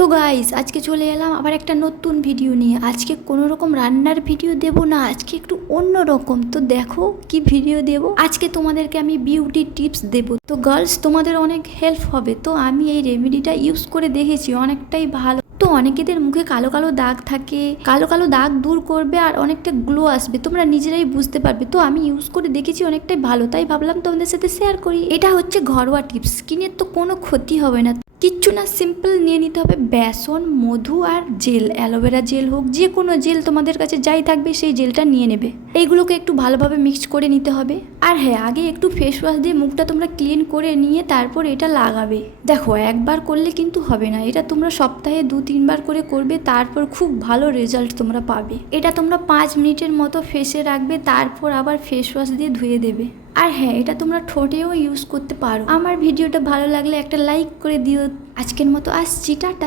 তো গাইস আজকে চলে এলাম আবার একটা নতুন ভিডিও নিয়ে। আজকে কোনো রকম রান্নার ভিডিও দেব না, আজকে একটু অন্য রকম। তো দেখো কি ভিডিও দেব। আজকে তোমাদেরকে আমি বিউটি টিপস দেব। তো গার্লস তোমাদের অনেক হেল্প হবে। তো আমি এই রেমেডিটা ইউজ করে দেখেছি, অনেকটাই ভালো। তো অনেকেদের মুখে কালো কালো দাগ থাকে, কালো কালো দাগ দূর করবে আর অনেকটা গ্লো আসবে, তোমরা নিজেরাই বুঝতে পারবে। তো আমি ইউজ করে দেখেছি, অনেকটাই ভালো, তাই ভাবলাম তোমাদের সাথে শেয়ার করি। এটা হচ্ছে ঘরোয়া টিপস, স্কিনের তো কোনো ক্ষতি হবে না, কিচ্ছু না। সিম্পল নিয়ে নিতে হবে বেসন, মধু আর জেল, অ্যালোভেরা জেল হোক, যে কোনো জেল তোমাদের কাছে যাই থাকবে সেই জেলটা নিয়ে নেবে। এইগুলোকে একটু ভালোভাবে মিক্স করে নিতে হবে। আর হ্যাঁ, আগে একটু ফেস ওয়াশ দিয়ে মুখটা তোমরা ক্লিন করে নিয়ে তারপর এটা লাগাবে। দেখো একবার করলে কিন্তু হবে না, এটা তোমরা সপ্তাহে 2-3 বার করে করবে, তারপর খুব ভালো রেজাল্ট তোমরা পাবে। এটা তোমরা 5 মিনিটের মতো ফেসে রাখবে, তারপর আবার ফেস ওয়াশ দিয়ে ধুয়ে দেবে। আর হ্যাঁ, এটা তোমরা ঠোঁটেও ইউজ করতে পারো। আমার ভিডিওটা ভালো লাগলে একটা লাইক করে দিও। আজকের মতো আসছি, টাটা।